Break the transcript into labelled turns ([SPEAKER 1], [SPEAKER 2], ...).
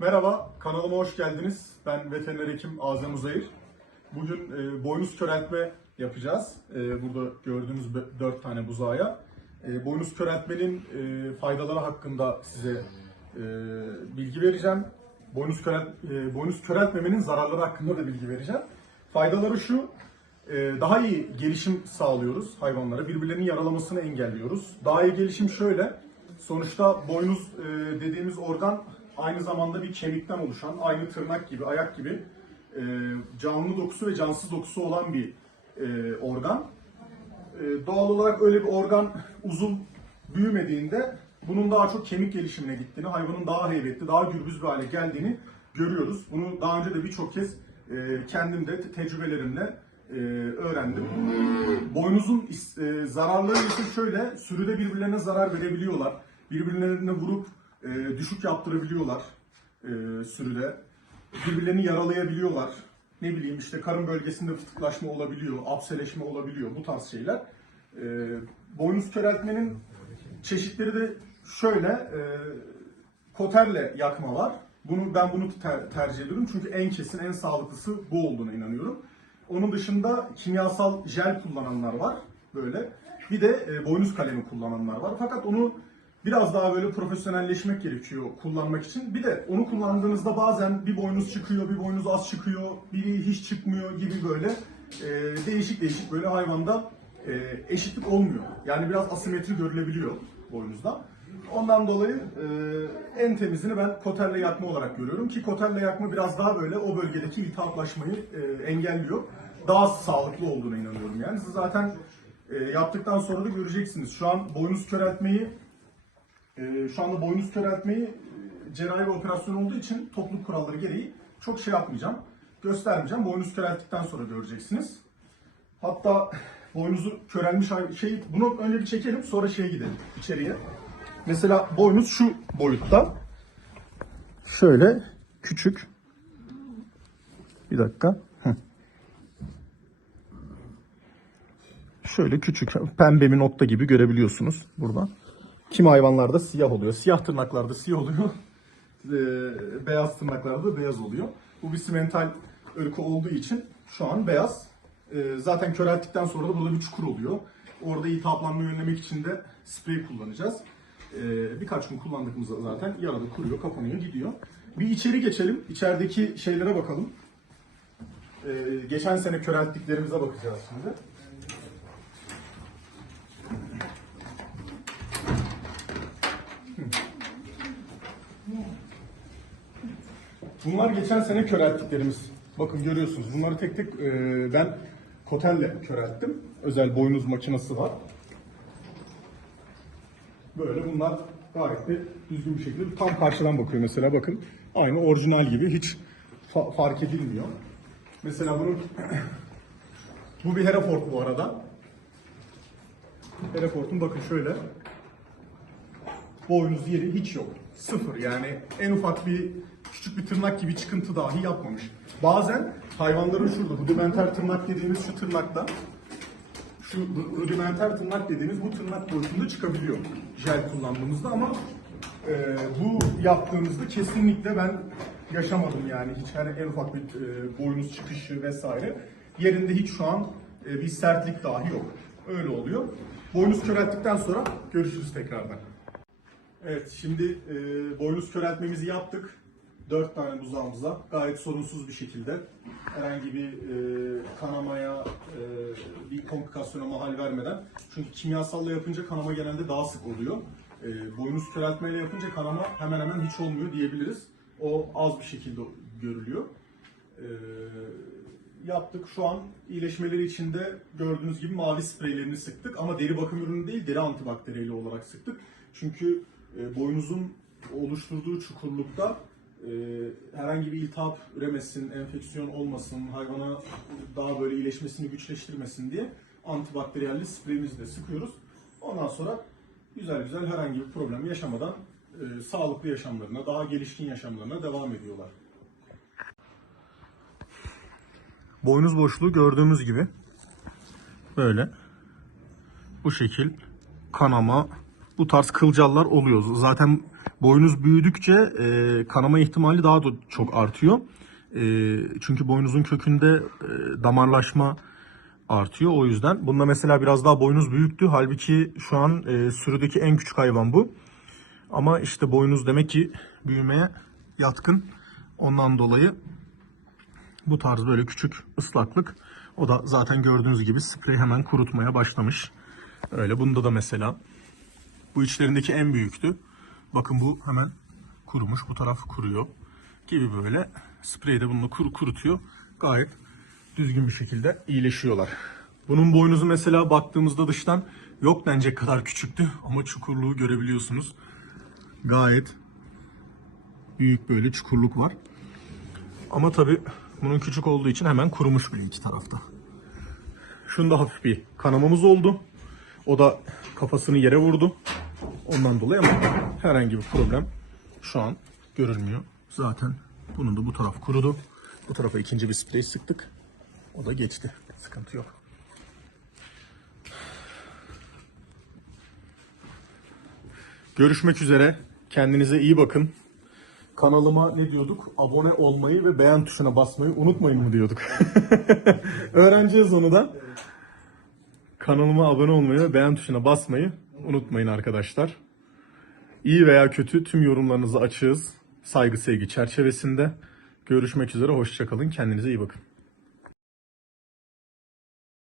[SPEAKER 1] Merhaba, kanalıma hoş geldiniz. Ben veteriner hekim Azem Uzayır. Bugün e, boynuz köreltme yapacağız. E, burada gördüğünüz 4 tane buzağıya. E, boynuz köreltmenin e, faydaları hakkında size e, bilgi vereceğim. Boynuz, körelt, e, boynuz köreltmemenin zararları hakkında da bilgi vereceğim. Faydaları şu, e, daha iyi gelişim sağlıyoruz hayvanlara. Birbirlerinin yaralamasını engelliyoruz. Daha iyi gelişim şöyle. Sonuçta boynuz e, dediğimiz organ aynı zamanda bir kemikten oluşan, aynı tırnak gibi, ayak gibi e, canlı dokusu ve cansız dokusu olan bir e, organ. E, doğal olarak öyle bir organ uzun büyümediğinde bunun daha çok kemik gelişimine gittiğini, hayvanın daha heybetli, daha gürbüz bir hale geldiğini görüyoruz. Bunu daha önce de birçok kez e, kendim de te- tecrübelerimle e, öğrendim. Boynuzun e, zararları ise şöyle, sürüde birbirlerine zarar verebiliyorlar. Birbirlerine vurup e, düşük yaptırabiliyorlar e, sürüde. Birbirlerini yaralayabiliyorlar. Ne bileyim işte karın bölgesinde fıtıklaşma olabiliyor, apseleşme olabiliyor bu tarz şeyler. E, boynuz köreltmenin çeşitleri de şöyle, e, koterle yakma var. Bunu ben bunu ter- tercih ediyorum çünkü en kesin, en sağlıklısı bu olduğuna inanıyorum. Onun dışında kimyasal jel kullananlar var böyle. Bir de e, boynuz kalemi kullananlar var. Fakat onu biraz daha böyle profesyonelleşmek gerekiyor kullanmak için. Bir de onu kullandığınızda bazen bir boynuz çıkıyor, bir boynuz az çıkıyor, biri hiç çıkmıyor gibi böyle e, değişik değişik böyle hayvanda e, eşitlik olmuyor. Yani biraz asimetri görülebiliyor boynuzda. Ondan dolayı e, en temizini ben koterle yakma olarak görüyorum ki koterle yakma biraz daha böyle o bölgedeki iltihaplaşmayı e, engelliyor. Daha sağlıklı olduğuna inanıyorum yani. Siz zaten e, yaptıktan sonra da göreceksiniz. Şu an boynuz köreltmeyi e, şu anda boynuz köreltmeyi e, cerrahi bir operasyon olduğu için topluluk kuralları gereği çok şey yapmayacağım. Göstermeyeceğim. Boynuz körelttikten sonra göreceksiniz. Hatta boynuzu körelmiş şey bunu önce bir çekelim sonra şeye gidelim içeriye. Mesela boynuz şu boyutta. Şöyle küçük. Bir dakika. Şöyle küçük pembe bir nokta gibi görebiliyorsunuz burada. Kim hayvanlarda siyah oluyor. Siyah tırnaklarda siyah oluyor. Eee, beyaz tırnaklarda da beyaz oluyor. Bu bir simental ırkı olduğu için şu an beyaz. Eee, zaten körelttikten sonra da burada bir çukur oluyor. Orada iltihaplanmayı önlemek için de sprey kullanacağız. Eee, birkaç gün kullandıkımızda zaten yarada kuruyor, kapanıyor, gidiyor. Bir içeri geçelim. İçerideki şeylere bakalım. Geçen sene körelttiklerimize bakacağız şimdi. Bunlar geçen sene körelttiklerimiz. Bakın görüyorsunuz. Bunları tek tek e, ben kotelle körelttim. Özel boynuz makinesi var. Böyle bunlar gayet de düzgün bir şekilde tam karşıdan bakıyor mesela bakın. Aynı orijinal gibi hiç fa- fark edilmiyor. Mesela bunun bu bir Hereford bu arada. Hereford'un bakın şöyle boynuz yeri hiç yok. Sıfır yani en ufak bir küçük bir tırnak gibi çıkıntı dahi yapmamış. Bazen hayvanların şurada rudimenter tırnak dediğimiz şu tırnakta şu ru- rudimenter tırnak dediğimiz bu tırnak boyutunda çıkabiliyor jel kullandığımızda ama e, bu yaptığımızda kesinlikle ben yaşamadım yani hiç hani en ufak bir e, boynuz çıkışı vesaire yerinde hiç şu an e, bir sertlik dahi yok. Öyle oluyor. Boynuz körelttikten sonra görüşürüz tekrardan. Evet, şimdi e, boynuz köreltmemizi yaptık. Dört tane buzağımıza gayet sorunsuz bir şekilde herhangi bir e, kanamaya, e, bir komplikasyona mahal vermeden. Çünkü kimyasalla yapınca kanama genelde daha sık oluyor. E, boynuz köreltmeyle yapınca kanama hemen hemen hiç olmuyor diyebiliriz. O az bir şekilde görülüyor. E, yaptık. Şu an iyileşmeleri için de gördüğünüz gibi mavi spreylerini sıktık. Ama deri bakım ürünü değil, deri antibakteriyeli olarak sıktık. Çünkü e, boynuzun oluşturduğu çukurlukta herhangi bir iltihap üremesin, enfeksiyon olmasın, hayvana daha böyle iyileşmesini güçleştirmesin diye antibakteriyelli spreyimizi de sıkıyoruz. Ondan sonra güzel güzel herhangi bir problem yaşamadan e, sağlıklı yaşamlarına, daha gelişkin yaşamlarına devam ediyorlar. Boynuz boşluğu gördüğümüz gibi böyle bu şekil kanama bu tarz kılcallar oluyor. Zaten boynuz büyüdükçe e, kanama ihtimali daha da çok artıyor. E, çünkü boynuzun kökünde e, damarlaşma artıyor o yüzden. Bunda mesela biraz daha boynuz büyüktü. Halbuki şu an e, sürüdeki en küçük hayvan bu. Ama işte boynuz demek ki büyümeye yatkın. Ondan dolayı bu tarz böyle küçük ıslaklık. O da zaten gördüğünüz gibi sprey hemen kurutmaya başlamış. Öyle bunda da mesela bu içlerindeki en büyüktü. Bakın bu hemen kurumuş. Bu taraf kuruyor. Gibi böyle spreyi de bununla kuru kurutuyor. Gayet düzgün bir şekilde iyileşiyorlar. Bunun boynuzu mesela baktığımızda dıştan yok denecek kadar küçüktü. Ama çukurluğu görebiliyorsunuz. Gayet büyük böyle çukurluk var. Ama tabi bunun küçük olduğu için hemen kurumuş bile iki tarafta. Şunda hafif bir kanamamız oldu. O da kafasını yere vurdu. Ondan dolayı ama herhangi bir problem şu an görülmüyor. Zaten bunun da bu taraf kurudu. Bu tarafa ikinci bir sprey sıktık. O da geçti. Sıkıntı yok. Görüşmek üzere. Kendinize iyi bakın. Kanalıma ne diyorduk? Abone olmayı ve beğen tuşuna basmayı unutmayın mı diyorduk. Öğreneceğiz onu da. Kanalıma abone olmayı ve beğen tuşuna basmayı unutmayın arkadaşlar. İyi veya kötü tüm yorumlarınızı açığız. Saygı sevgi çerçevesinde. Görüşmek üzere. Hoşçakalın. Kendinize iyi bakın.